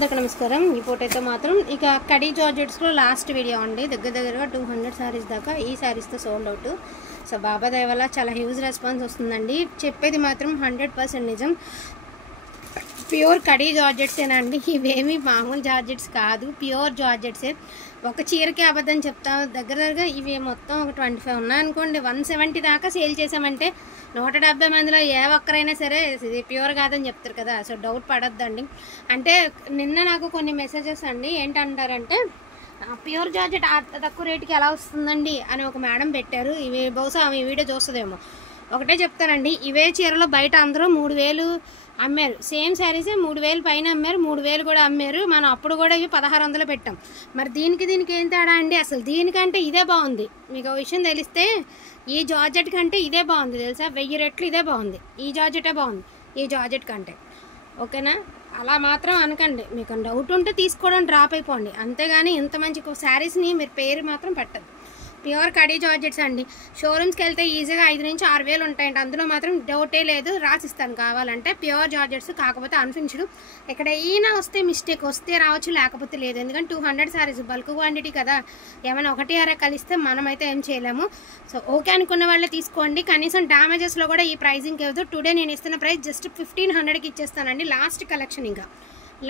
అందరికీ నమస్కారం। ఈ ఫోటో అయితే మాత్రం ఇక కడీ జార్జెట్స్లో లాస్ట్ వీడియో అండి। దగ్గరగా 200 సారీస్ దాకా ఈ సారీస్తో సోల్డ్ అవుట్। సో బాబా దయ వల్ల చాలా హ్యూజ్ రెస్పాన్స్ వస్తుందండి। చెప్పేది మాత్రం 100% నిజం। ప్యూర్ కడీ జార్జెట్సేనండి, ఇవేమి మామూలు జార్జెట్స్ కాదు, ప్యూర్ జార్జెట్సే। ఒక చీరకి అబద్ధం చెప్తాం। దగ్గరగా ఇవి మొత్తం ఒక 25 ఉన్నాయనుకోండి, 170 దాకా సేల్ చేసామంటే 170 మందిలో ఏ ఒక్కరైనా సరే ఇది ప్యూర్ కాదని చెప్తారు కదా। సో డౌట్ పడొద్దండి। అంటే నిన్న నాకు కొన్ని మెసేజెస్ అండి ఏంటంటారంటే, ప్యూర్ జార్జెట్ తక్కువ రేటుకి ఎలా వస్తుందండి అని ఒక మేడం పెట్టారు। ఇవి బహుశా ఈ వీడియో చూస్తుందేమో। ఒకటే చెప్తానండి, ఇవే చీరలు బయట అందరూ 3000 అమ్మారు, సేమ్ శారీసే 3000 పైన అమ్మారు, 3000 కూడా అమ్మారు। మనం అప్పుడు కూడా ఇవి 1600 పెట్టాం। మరి దీనికి ఏం తేడా అండి? అసలు దీనికంటే ఇదే బాగుంది। మీకు విషయం తెలిస్తే ఈ జార్జెట్ కంటే ఇదే బాగుంది తెలుసా, 1000 రెట్లు ఇదే బాగుంది। ఈ జార్జెటే బాగుంది ఈ జార్జెట్ కంటే, ఓకేనా? అలా మాత్రం అనకండి, మీకు డౌట్ ఉంటే తీసుకోవడం డ్రాప్ అయిపోండి, అంతేగాని ఇంత మంచి శారీస్ని మీరు పేరు మాత్రం పెట్టదు। ప్యూర్ కడీ జార్జెట్స్ అండి। షోరూమ్స్కి వెళ్తే ఈజీగా 5 నుంచి 6000 ఉంటాయండి, అందులో మాత్రం డౌటే లేదు, రాసిస్తాను కావాలంటే। ప్యూర్ జార్జెట్స్ కాకపోతే అన్ఫినిష్డ్, ఇక్కడ ఈయన వస్తే మిస్టేక్, వస్తే రావచ్చు లేకపోతే లేదు। ఎందుకంటే 200 సారీస్ బల్క్ క్వాంటిటీ కదా, ఏమైనా 1-2 కలిస్తే మనమైతే ఏం చేయలేము। సో ఓకే అనుకున్న వాళ్ళే తీసుకోండి, కనీసం డ్యామేజెస్లో కూడా ఈ ప్రైజింగ్ ఇవ్వదు। టుడే నేను ఇస్తున్న ప్రైస్ జస్ట్ 1500కి ఇచ్చేస్తానండి। లాస్ట్ కలెక్షన్, ఇంకా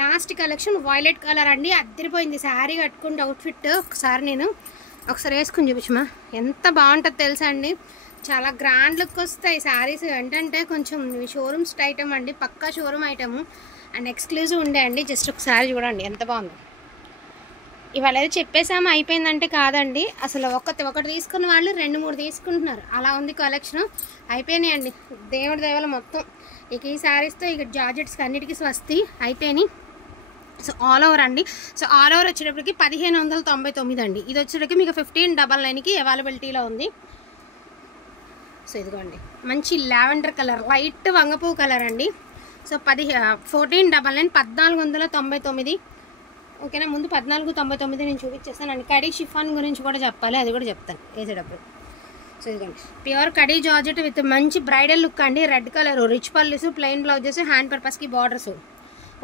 లాస్ట్ కలెక్షన్ వైలెట్ కలర్ అండి, అద్దరిపోయింది శారీ కట్టుకుంటే అవుట్ఫిట్। ఒకసారి వేసుకుని చూపించమా, ఎంత బాగుంటుంది తెలుసా అండి, చాలా గ్రాండ్ లుక్ వస్తాయి శారీస్। ఏంటంటే కొంచెం షోరూమ్స్ ఐటమ్ అండి, పక్కా షోరూమ్ ఐటమ్ అండ్ ఎక్స్క్లూజివ్ ఉండే అండి। జస్ట్ ఒకసారి చూడండి ఎంత బాగుందో। ఇవాళ ఏదో చెప్పేసాము అయిపోయిందంటే కాదండి, అసలు ఒకటి తీసుకున్న వాళ్ళు 2-3 తీసుకుంటున్నారు, అలా ఉంది కలెక్షన్। అయిపోయినాయండి దేవుడి దేవల మొత్తం। ఇక ఈ శారీస్తో ఇక జార్జెట్స్కి అన్నిటికీ స్వస్తి అయిపోయినాయి। సో ఆల్ ఓవర్ అండి, సో ఆల్ ఓవర్ వచ్చేటప్పటికి 1599 అండి। ఇది వచ్చేటప్పటికి మీకు 1599కి అవైలబిలిటీలో ఉంది। సో ఇదిగోండి మంచి లావెండర్ కలర్, లైట్ వంగపువ్వు కలర్ అండి। సో 1499 1499, ఓకేనా? ముందు 1499 నేను చూపించేస్తాను అండి। కడీ షిఫాన్ గురించి కూడా చెప్పాలి, అది కూడా చెప్తాను వేసేటప్పుడు। సో ఇదిగోండి ప్యూర్ కడీ జార్జెట్ విత్ మంచి బ్రైడల్ లుక్ అండి, రెడ్ కలర్, రిచ్ పల్లీస్, ప్లెయిన్ బ్లౌజెస్, హ్యాండ్ పర్పస్కి borders,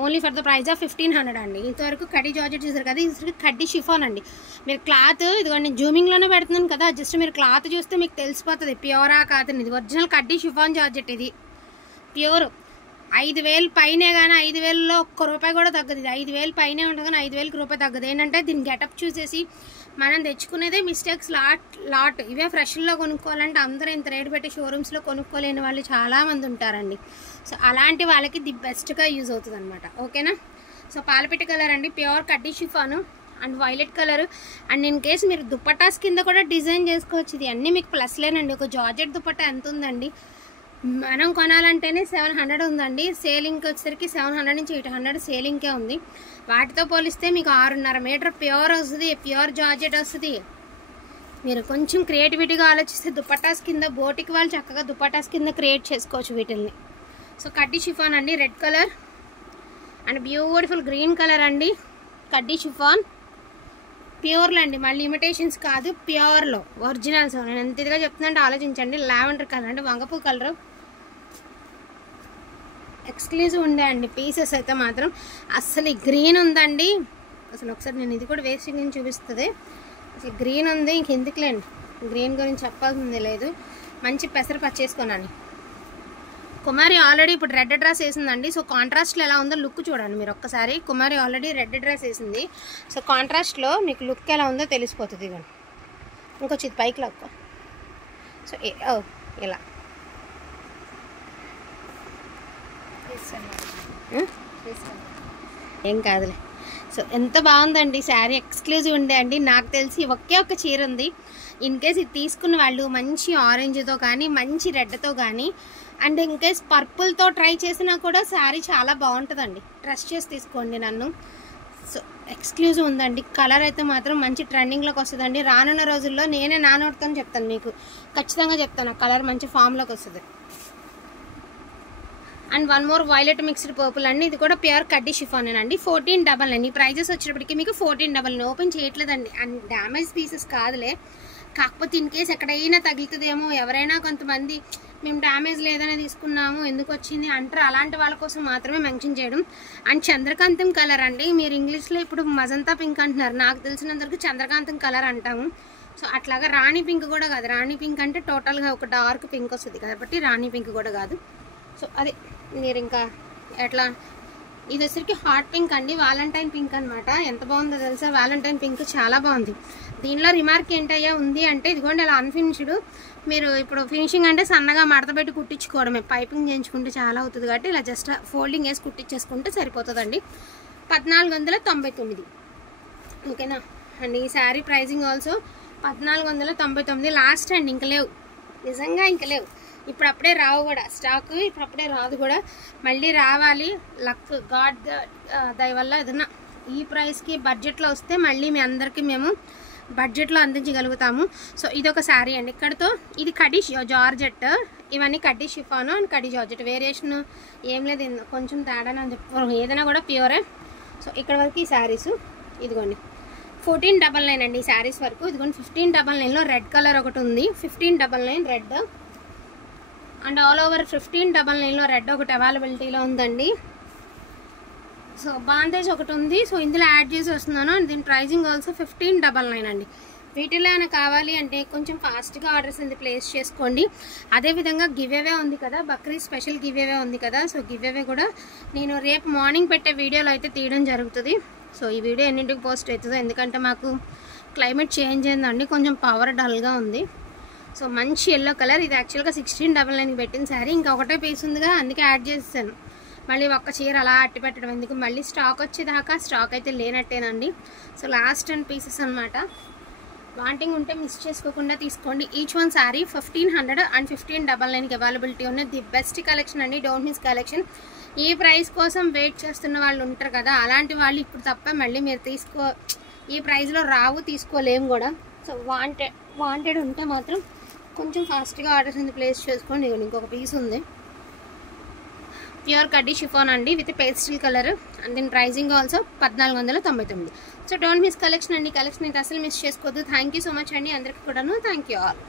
only for the price of 1500 అండి। ఇంతవరకు కడీ జార్జెట్ చూసారు కదా, ఇది కడ్డీ షిఫాన్ అండి। మీరు క్లాత్ ఇదిగోండి జూమింగ్లోనే పెడుతున్నాను కదా, జస్ట్ మీరు క్లాత్ చూస్తే మీకు తెలిసిపోతుంది ప్యూరా కాదని। ఇది ఒరిజినల్ కడ్డీ షిఫాన్ జార్జెట్, ఇది ప్యూర్। 5000 పైనే కానీ 5000లో ₹1 కూడా తగ్గదు, ఇది 5000 పైనే ఉంటుంది కానీ 5000కి రూపాయి తగ్గదు। ఏంటంటే దీని గెటప్ చూసేసి మనం తెచ్చుకునేదే మిస్టేక్స్ లాట్ ఇవే ఫ్రెష్లో కొనుక్కోవాలంటే అందరూ ఇంత రేటు పెట్టి షోరూమ్స్లో కొనుక్కోలేని వాళ్ళు చాలామంది ఉంటారండి। సో అలాంటి వాళ్ళకి ది బెస్ట్గా యూజ్ అవుతుంది అనమాట, ఓకేనా? సో పాలపిట్ట కలర్ అండి, ప్యూర్ కడ్డీ chiffon and violet colour. And in case మీరు దుపట్టాస్ కింద కూడా డిజైన్ చేసుకోవచ్చు, ఇది అన్నీ మీకు ప్లస్లేనండి। ఒక జార్జెట్ దుపట్టా ఎంత ఉందండి, మనం కొనాలంటేనే 700 ఉందండి, సేలింగ్కి వచ్చేసరికి 700 నుంచి 800 సేలింగ్కే ఉంది। వాటితో పోలిస్తే మీకు 6.5 మీటర్ ప్యూర్ వస్తుంది, ప్యూర్ జార్జెట్ వస్తుంది। మీరు కొంచెం క్రియేటివిటీగా ఆలోచిస్తే దుపట్టాస్ కింద బోటిక్ వాళ్ళు చక్కగా దుపట్టాస్ కింద క్రియేట్ చేసుకోవచ్చు వీటిల్ని। సో కడ్డీ షిఫాన్ అండి, red colour and beautiful green colour అండి, కడ్డీ షిఫాన్ ప్యూర్లో అండి, మళ్ళీ ఇమిటేషన్స్ కాదు, ప్యూర్లో ఒరిజినల్స్। నేను ఎంత ఇదిగా చెప్తున్నానంటే ఆలోచించండి। లావెండర్ కలర్ అంటే వంగపూ కలర్, ఎక్స్క్లూజివ్ ఉండే అండి పీసెస్ అయితే మాత్రం। అసలు ఈ గ్రీన్ ఉందండి, అసలు ఒకసారి నేను ఇది కూడా వేసి నేను చూపిస్తుంది, అసలు గ్రీన్ ఉంది, ఇంక ఎందుకులేండి గ్రీన్ గురించి చెప్పాల్సింది లేదు। మంచి పెసర పచ్చేసుకున్నాను। కుమారి ఆల్రెడీ ఇప్పుడు రెడ్ డ్రెస్ వేసిందండి, సో కాంట్రాస్ట్లో ఎలా ఉందో లుక్ చూడండి మీరు ఒక్కసారి। కుమారి ఆల్రెడీ రెడ్ డ్రెస్ వేసింది, సో కాంట్రాస్ట్లో మీకు లుక్ ఎలా ఉందో తెలిసిపోతుంది। ఇదిగోండి ఇంకొచ్చి పైకి లాక్కో, సో ఇలా ఏం కాదులే। సో ఎంత బాగుందండి శారీ, ఎక్స్క్లూజివ్ ఉండే అండి। నాకు తెలిసి ఒకే ఒక చీర ఉంది, ఇన్ కేస్ ఇది తీసుకున్న వాళ్ళు మంచి ఆరెంజ్తో కానీ మంచి రెడ్తో కానీ అండ్ ఇన్ కేస్ పర్పుల్తో ట్రై చేసినా కూడా శారీ చాలా బాగుంటుందండి, ట్రస్ట్ చేసి తీసుకోండి నన్ను। సో ఎక్స్క్లూజివ్ ఉందండి, కలర్ అయితే మాత్రం మంచి ట్రెండింగ్లోకి వస్తుందండి। రానున్న రోజుల్లో నేనే నా నోట్తో చెప్తాను, మీకు ఖచ్చితంగా చెప్తాను, ఆ కలర్ మంచి ఫామ్లోకి వస్తుంది। And one more violet mixed purple అండి, ఇది కూడా ప్యూర్ కడ్డీ షిఫాన్ అండి, 1499। ఈ ప్రైజెస్ వచ్చేటప్పటికి మీకు 1499, ఓపెన్ చేయట్లేదండి, అండ్ డ్యామేజ్ పీసెస్ కాదులే, కాకపోతే ఇన్ కేస్ ఎక్కడైనా తగులుతుందేమో, ఎవరైనా కొంతమంది మేము డ్యామేజ్ లేదనే తీసుకున్నాము ఎందుకు వచ్చింది అంటారు, అలాంటి వాళ్ళ కోసం మాత్రమే మెన్షన్ చేయడం. అండ్ చంద్రకాంతం కలర్ అండి, మీరు ఇంగ్లీష్లో ఇప్పుడు మజంతా పింక్ అంటున్నారు, నాకు తెలిసినంతవరకు చంద్రకాంతం కలర్ అంటాము. సో అట్లాగా రాణి పింక్ కూడా కాదు, రాణి పింక్ అంటే టోటల్గా ఒక డార్క్ పింక్ వస్తుంది కాబట్టి రాణి పింక్ కూడా కాదు. సో అదే మీరు ఇంకా ఎట్లా, ఇది వచ్చరికి హాట్ పింక్ అండి, వాలంటైన్ పింక్ అనమాట. ఎంత బాగుందో తెలుసా, వాలంటైన్ పింక్ చాలా బాగుంది. దీనిలో రిమార్క్ ఏంటయ్యా ఉంది అంటే, ఇదిగోండి అలా అన్ఫినిష్డ్, మీరు ఇప్పుడు ఫినిషింగ్ అంటే సన్నగా మడత పెట్టి కుట్టించుకోవడమే, పైపింగ్ చేయించుకుంటే చాలా అవుతుంది కాబట్టి ఇలా జస్ట్ ఫోల్డింగ్ వేసి కుట్టించేసుకుంటే సరిపోతుందండి. 1499 ఓకేనా అండ్ ఈ sari pricing also 1499 last and ఇంక లేవు, నిజంగా ఇంక లేవు. ఇప్పుడప్పుడే రావు కూడా స్టాక్, ఇప్పుడప్పుడే రాదు కూడా, మళ్ళీ రావాలి. లక్ గాడ్ దయ వల్ల ఏదన్నా ఈ ప్రైస్కి బడ్జెట్లో వస్తే మళ్ళీ మీ అందరికీ మేము బడ్జెట్లో అందించగలుగుతాము. సో ఇదొక శారీ అండి, ఇక్కడతో ఇది కడి జార్జెట్, ఇవన్నీ కడ్డీ షిఫాను అండ్ కడ్డీ జార్జెట్, వేరియేషన్ ఏం లేదు, కొంచెం తేడా అని చెప్పారు, ఏదైనా కూడా ప్యూరే. సో ఇక్కడ వరకు ఈ శారీస్ ఇదిగోండి 1499 అండి ఈ శారీస్ వరకు. ఇదిగోండి 1599లో రెడ్ కలర్ ఒకటి ఉంది, 1599 రెడ్ అండ్ ఆల్ ఓవర్ 1599లో రెడ్ ఒకటి అవైలబిలిటీలో ఉందండి. సో బాందేజ్ ఒకటి ఉంది, సో ఇందులో యాడ్ చేసి వస్తున్నాను. అండ్ దీని ప్రైజింగ్ ఆల్సో 1599 అండి. వీటిలో ఏమైనా కావాలి అంటే కొంచెం ఫాస్ట్గా ఆర్డర్స్ అనేది ప్లేస్ చేసుకోండి. అదేవిధంగా గివ్ అవే ఉంది కదా, బక్రీద్ స్పెషల్ గివ్ అవే ఉంది కదా, సో గివ్ అవే కూడా నేను రేపు మార్నింగ్ పెట్టే వీడియోలో అయితే తీయడం జరుగుతుంది. సో ఈ వీడియో ఎన్నింటికి పోస్ట్ అవుతుందో, ఎందుకంటే మాకు క్లైమేట్ చేంజ్ అయిందండి, కొంచెం పవర్ డల్గా ఉంది. సో మంచి ఎల్లో కలర్, ఇది యాక్చువల్గా 1699కి పెట్టిన శారీ, ఇంకా ఒకటే పీస్ ఉందిగా అందుకే యాడ్ చేస్తాను. మళ్ళీ ఒక్క చీర అలా అట్టి పెట్టడం ఎందుకు, మళ్ళీ స్టాక్ వచ్చేదాకా స్టాక్ అయితే లేనట్టేనండి. సో లాస్ట్ 10 పీసెస్ అనమాట. వాంటింగ్ ఉంటే మిస్ చేసుకోకుండా తీసుకోండి. ఈచ్ వన్ శారీ 1500 అండ్ 1599కి అవైలబిలిటీ ఉన్నది. ది బెస్ట్ కలెక్షన్ అండి, డోంట్ మిస్ కలెక్షన్. ఈ ప్రైస్ కోసం వెయిట్ చేస్తున్న వాళ్ళు ఉంటారు కదా, అలాంటి వాళ్ళు ఇప్పుడు తప్ప మళ్ళీ మీరు ఈ ప్రైస్లో రావు, తీసుకోలేము కూడా. సో వాంటెడ్ ఉంటే మాత్రం కొంచెం ఫాస్ట్గా ఆర్డర్స్ అనేది ప్లేస్ చేసుకోండి. ఇంకొక పీస్ ఉంది, ప్యూర్ కడ్డీ షిఫాన్ అండి విత్ పేస్టల్ కలర్ అండ్ దీని pricing also 1499. So don't miss collection అండి, కలెక్షన్ అయితే అసలు మిస్ చేసుకోవద్దు. థ్యాంక్ యూ సో మచ్ అండి అందరికీ కూడాను, థ్యాంక్ యూ ఆల్.